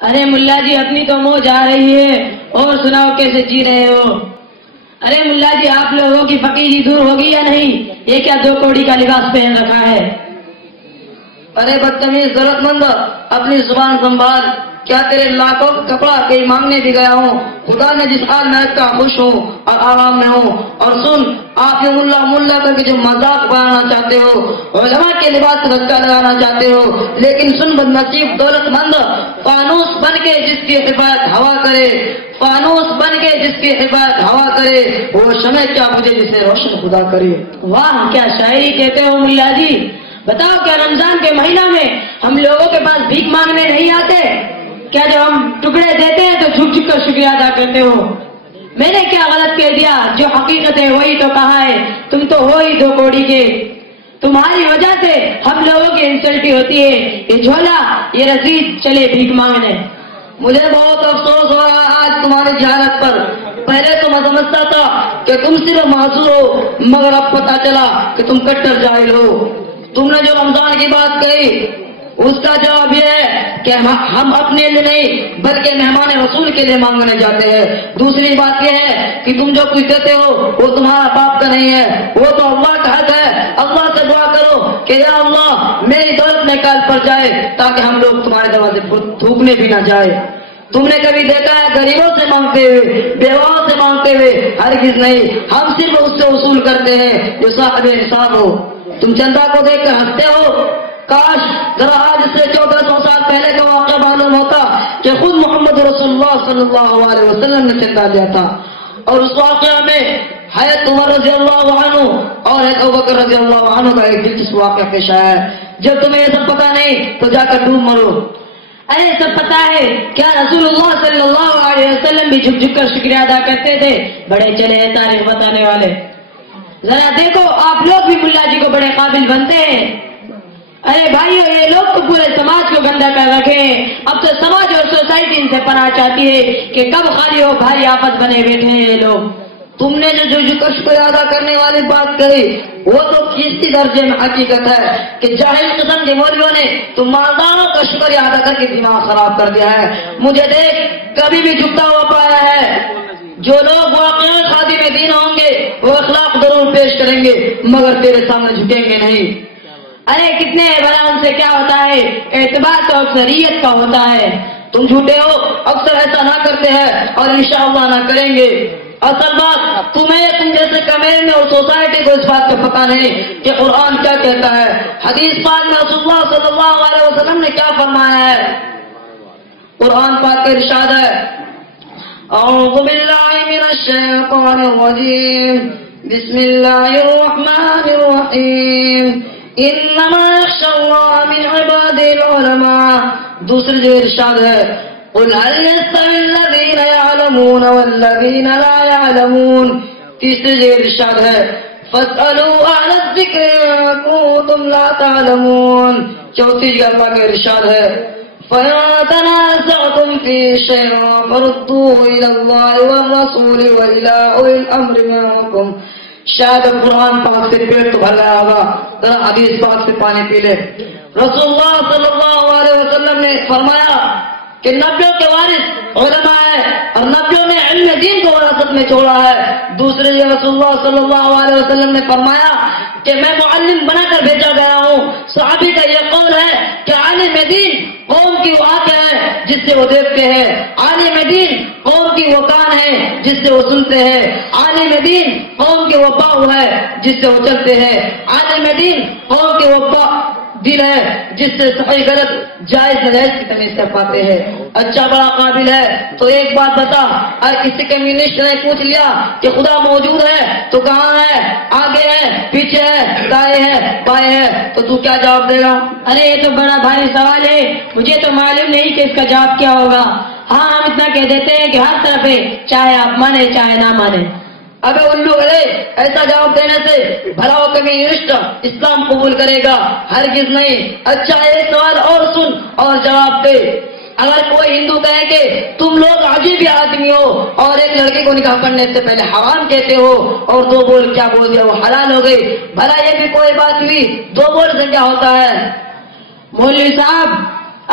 ارے ملا جی اپنی تو موج آ رہی ہے، اور سناؤ کیسے جی رہے ہو؟ ارے ملا جی آپ لوگوں کی فقیری دور ہوگی یا نہیں؟ یہ کیا 2 کوڑی کا لباس پہن رکھا ہے؟ ارے بدتمیز ضرورت مند، اپنی زبان سنبھال، کیا تیرے لاکھوں کا کپڑا کہیں مانگنے بھی گیا ہوں؟ خدا نے جس حال میں رکھا خوش ہوں اور آرام میں ہوں۔ اور سن، آپ یہ ملا کر کے جو مذاق بنانا چاہتے ہو، علماء کے لباس کو دھکا لگانا چاہتے ہو، لیکن سن بد نصیب دولت مند، فانوس بن کے جس کی حفاظت ہوا کرے، فانوس بن کے جس کی حفاظت ہوا کرے، وہ شمع کیا بجھے جسے روشن خدا کرے۔ واہ کیا شاعری کہتے ہو ملا جی! بتاؤ کیا رمضان کے مہینہ میں ہم لوگوں کے پاس بھیک مانگنے نہیں آتے؟ کیا جب ہم ٹکڑے دیتے ہیں تو جھک جھک کر شکریہ ادا کرتے ہو؟ میں نے کیا غلط کہہ دیا؟ جو حقیقت ہے وہی تو کہا ہے، تم تو ہو ہی 2 کوڑی کے، تمہاری وجہ سے ہم لوگوں کی انسلٹی ہوتی ہے۔ یہ جھولا، یہ رسید، چلے بھیک مانگنے۔ مجھے بہت افسوس ہو رہا ہے آج تمہاری جہالت پر۔ پہلے تو میں سمجھتا تھا کہ تم صرف معذور ہو، مگر اب پتا چلا کہ تم کٹر جاہل ہو۔ تم نے جو رمضان کی بات کہی اس کا جواب یہ ہے کہ ہم اپنے لیے نہیں بلکہ مہمان رسول کے لیے مانگنے جاتے ہیں۔ دوسری بات یہ ہے کہ تم جو کچھ دیتے ہو وہ تمہارا باپ کا نہیں ہے، وہ تو اللہ کا حق ہے۔ اللہ سے دعا کرو کہ یا اللہ میری دولت میں کال پر جائے تاکہ ہم لوگ تمہارے دروازے پر تھوکنے بھی نہ جائے۔ تم نے کبھی دیکھا ہے غریبوں سے مانگتے ہوئے، بیواؤں سے مانگتے ہوئے؟ ہرگز نہیں۔ ہم صرف اس سے وصول کرتے ہیں جو صاحب حساب ہو۔ تم چندہ کو دیکھ کر ہنستے ہو، کاش ذرا آج سے 1400 سال پہلے کا واقعہ معلوم ہوتا کہ خود محمد رسول اللہ صلی اللہ علیہ وسلم نے چندہ دیا تھا، اور اس واقعہ میں حضرت عمر رضی اللہ عنہ اور حضرت ابوبکر رضی اللہ عنہ کا ایک دلچسپ واقعہ پیش آیا ہے۔ جب تمہیں یہ سب پتا نہیں تو جا کر ڈوب مرو۔ ارے سب پتا ہے، کیا رسول اللہ صلی اللہ علیہ وسلم بھی جھک جھک کر شکریہ ادا کرتے تھے؟ بڑے چلے ہیں تاریخ بتانے والے۔ ذرا دیکھو آپ لوگ بھی ملا جی کو بڑے قابل بنتے ہیں۔ ارے بھائیو، یہ لوگ تو پورے سماج کو گندا کر رکھے ہیں۔ اب تو سماج اور سوسائٹی ان سے پناہ چاہتی ہے کہ کب خالی ہو بھاری آفت بنے بیٹھے ہیں یہ لوگ۔ تم نے جو شکریہ ادا کرنے والی بات کہی وہ تو کسی درجے میں حقیقت ہے کہ جاہل قسم کے مولویوں نے تو مالداروں کا شکریہ ادا کر کے دماغ خراب کر دیا ہے۔ مجھے دیکھ کبھی بھی جھکتا ہوا پایا ہے۔ جو لوگ واقعی خادم دین ہوں گے وہ اخلاق ضرور پیش کریں گے مگر تیرے سامنے جھکیں گے نہیں۔ ارے کتنے بڑا ان سے کیا ہوتا ہے؟ اعتبار تو اکثریت کا ہوتا ہے۔ تم جھوٹے ہو، اکثر ایسا نہ کرتے ہیں اور انشاءاللہ نہ کریں گے۔ اصل بات تم جیسے کمینے اور سوسائٹی کو اس بات کا پتہ نہیں کہ قرآن کیا کہتا ہے۔ حدیث پاک میں رسول اللہ صلی اللہ علیہ وسلم نے کیا فرمایا ہے؟ قرآن پاک کا ارشاد ہے، اعوذ باللہ من الشیطان الرجیم، بسم اللہ الرحمن الرحیم، انما یخشی اللہ من عباده العلماء۔ دوسری جو ارشاد ہے، قل هل يستوي الذين يعلمون والذين لا يعلمون۔ تیسری جو ارشاد ہے، فاسألوا اہل الذکر ان کنتم لا تعلمون۔ چوتھی جو اللہ کا ارشاد ہے، فَإِن تَنَازَعْتُمْ فِي شَيْءٍ فَرُدُّوهُ إِلَى اللَّهِ وَالرَّسُولِ وَإِلَى أُولِي الْأَمْرِ مِنكُمْ۔ شاید قرآن پاک سے پیٹ تو بھر گیا ہوگا، ذرا حدیث پاک سے پانی پی لے۔ رسول اللہ صلی اللہ علیہ وسلم نے فرمایا کہ 90 کے وارث علماء ہے اور 90 نے علم دین کو وراثت میں چھوڑا ہے۔ دوسرے یہ رسول اللہ صلی اللہ علیہ وسلم نے فرمایا کہ میں معلم بنا کر بھیجا گیا ہوں۔ صحابی کا یہ قول ہے کہ عالم دین قوم کی وہ آنکھ ہے جس سے وہ دیکھتے ہیں، عالم دین قوم کی وہ کان ہے جس سے وہ سنتے ہیں، عالم دین قوم کے وہ پاؤں ہے جس سے وہ چلتے ہیں، عالم دین قوم کے وہ دل ہے جس سے صحیح غلط جائز ناجائز کی تمیز کر پاتے ہیں۔ اچھا بڑا قابل ہے تو ایک بات بتا، اگر کسی کمیونسٹ نے پوچھ لیا کہ خدا موجود ہے تو کہاں ہے؟ آگے ہے، پیچھے ہے، دائیں ہے، بائیں ہے، تو تو کیا جواب دے گا؟ ارے یہ تو بڑا بھاری سوال ہے، مجھے تو معلوم نہیں کہ اس کا جواب کیا ہوگا۔ ہاں ہم اتنا کہہ دیتے ہیں کہ ہر طرف ہے، چاہے آپ مانے چاہے نہ مانے۔ ابے الو گلے، ایسا جواب دینے سے بھلا وہ کمیونسٹ اسلام قبول کرے گا؟ ہرگز نہیں۔ اچھا ایک سوال اور سن اور جواب دے۔ اگر کوئی ہندو کہے کہ تم لوگ عجیب آدمی ہو اور ایک لڑکی کو نکاح کرنے سے پہلے حرام کہتے ہو اور دو بول کیا بول دیا وہ حلال ہو گئی، بھلا یہ بھی کوئی بات ہوئی؟ دو بول سے کیا ہوتا ہے؟ مولوی صاحب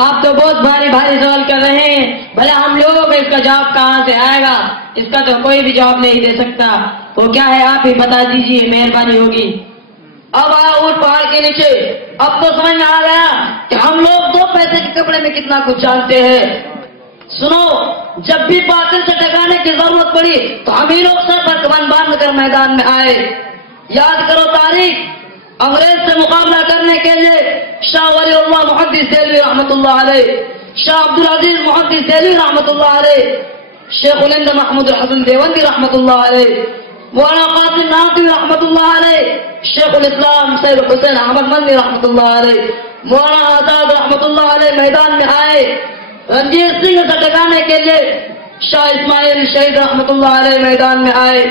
آپ تو بہت بھاری بھاری سوال کر رہے ہیں، بھلا ہم لوگوں کو اس کا جواب کہاں سے آئے گا؟ اس کا تو کوئی بھی جواب نہیں دے سکتا۔ وہ کیا ہے آپ ہی بتا دیجئے، مہربانی ہوگی۔ اب آیا اونٹ پہاڑ کے نیچے، اب تو سمجھ میں آ گیا کہ ہم لوگ 2 پیسے کے کپڑے میں کتنا کچھ جانتے ہیں۔ سنو، جب بھی باطل سے ٹکرانے کی ضرورت پڑی تو ہم ہی لوگ سر پر کمان باندھ کر میدان میں آئے۔ یاد کرو تاریخ، انگریز سے مقابلہ کرنے کے لیے شاہ ولی اللہ محدث دہلوی رحمۃ اللہ علیہ، شاہ عبدالعزیز محدث دہلوی رحمۃ اللہ علیہ، شیخ الہند محمود الحسن دیوبندی رحمۃ اللہ علیہ، مولانا قاسم نانوتوی رحمۃ اللہ علیہ، شیخ الاسلام سید حسین احمد مدنی رحمۃ اللہ علیہ، مولانا آزاد رحمۃ اللہ علیہ میدان میں آئے۔ رنجیت سنگھ سے ٹکرانے کے لیے شاہ اسماعیل شہید رحمۃ اللہ علیہ میدان میں آئے۔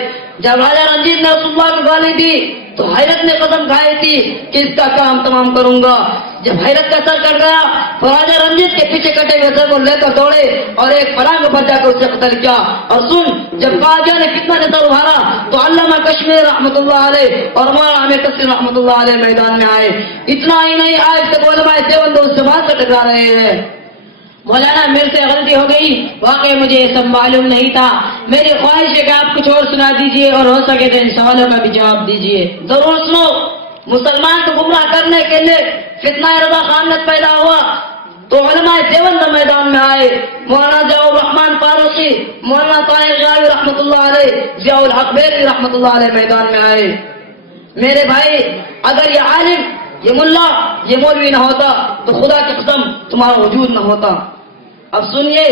جب راجا رنجیت نے رسول اللہ کی گالی دی تو حیرت نے قسم کھائی تھی کہ اس کا کام تمام کروں گا۔ جب حیرت کا سر کٹ گیا تو راجا رنجیت کے پیچھے کٹے ہوئے سر کو لے کر دوڑے اور ایک پلنگ پر جا کر اسے قتل کیا۔ اور سن، جب قاضیوں نے فتنہ سے سر ابھارا تو علامہ کشمیر رحمۃ اللہ علیہ اور مولانا عامر تفسیر رحمۃ اللہ علیہ میدان میں آئے۔ اتنا ہی نہیں، آج تک علماء دیوبند اس سے بات ٹکرا رہے ہیں۔ مولانا میرے سے غلطی ہو گئی، واقعی مجھے یہ سب معلوم نہیں تھا۔ میری خواہش ہے کہ آپ کچھ اور سنا دیجئے اور ہو سکے تو ان سوالوں کا بھی جواب دیجئے۔ ضرور سنو، مسلمان کو گمراہ کرنے کے لیے فتنہ رضا خانت پیدا ہوا تو علماء دیوبند میدان میں آئے۔ مولانا ضیاء الرحمان فاروقی، مولانا طاہر غیاوی رحمۃ اللہ علیہ، ضیاء الحق بیلوی رحمۃ اللہ علیہ میدان میں آئے۔ میرے بھائی، اگر یہ عالم، یہ ملا، یہ مولوی نہ ہوتا تو خدا کی قسم تمہارا وجود نہ ہوتا۔ اب سنیے،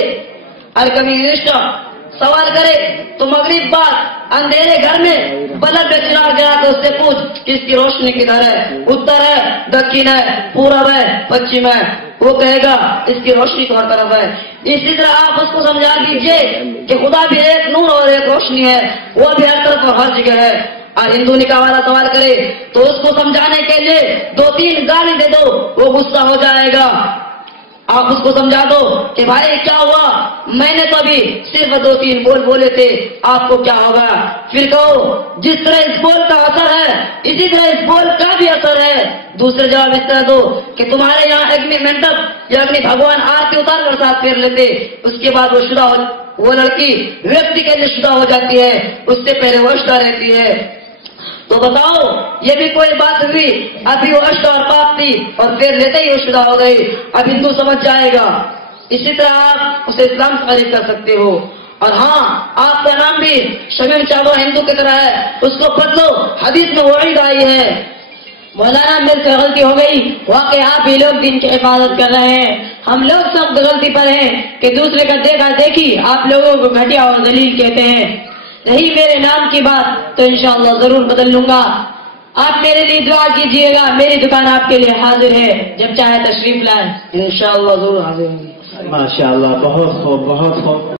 ہر کبھی رشتہ سوال کرے تو مغرب بعد اندھیرے گھر میں بلب پہ چراغ گیا تو اس سے پوچھ کس کی روشنی کدھر ہے، اتر ہے، دکن ہے، پورب ہے، پچھم ہے، وہ کہے گا اس کی روشنی تو ہر طرف ہے۔ اسی طرح آپ اس کو سمجھا دیجئے کہ خدا بھی ایک نور اور ایک روشنی ہے، وہ بھی ہر طرف اور ہر جگہ ہے۔ اور ہندو نکاح والا سوال کرے تو اس کو سمجھانے کے لیے 2-3 گالی دے دو، وہ غصہ ہو جائے گا۔ آپ اس کو سمجھا دو کہ بھائی کیا ہوا، میں نے تو ابھی صرف 2-3 بول بولے تھے، آپ کو کیا ہوگا؟ پھر کہو جس طرح اس بول کا اثر ہے اسی طرح اس بول کا بھی اثر ہے۔ دوسرے جواب اس طرح دو کہ تمہارے یہاں اگنی منڈپ یا اگنی بھگوان آرتی اتار کر ساتھ پھیر لیتے، اس کے بعد وہ لڑکی ویکتی کے لیے شدہ ہو جاتی ہے، اس سے پہلے وہ شدہ رہتی ہے۔ تو بتاؤ یہ بھی کوئی بات ہوئی؟ ابھی وہ اشدہ اور پاک تھی اور پھر لیتے ہی وہ شدہ ہو گئی۔ اب ہندو سمجھ جائے گا۔ اسی طرح آپ اسے اسلام سے خارج کر سکتے ہو۔ اور ہاں، آپ کا نام بھی شمیم چاوا ہندو کی طرح ہے، اس کو بدلو، حدیث میں وعید آئی ہے۔ مولانا میرے سے غلطی ہو گئی، واقعی آپ ہی لوگ دین کی حفاظت کر رہے ہیں، ہم لوگ سخت غلطی پر ہیں کہ دوسرے کا دیکھا دیکھی آپ لوگوں کو گھٹیا اور ذلیل کہتے ہیں۔ نہیں میرے نام کی بات تو انشاءاللہ ضرور بدل لوں گا۔ آپ میرے لیے دعا کیجئے گا، میری دکان آپ کے لیے حاضر ہے، جب چاہے تشریف لائیں۔ انشاءاللہ ضرور حاضر ہوں گے۔ ماشاءاللہ، بہت خوب، بہت خوب۔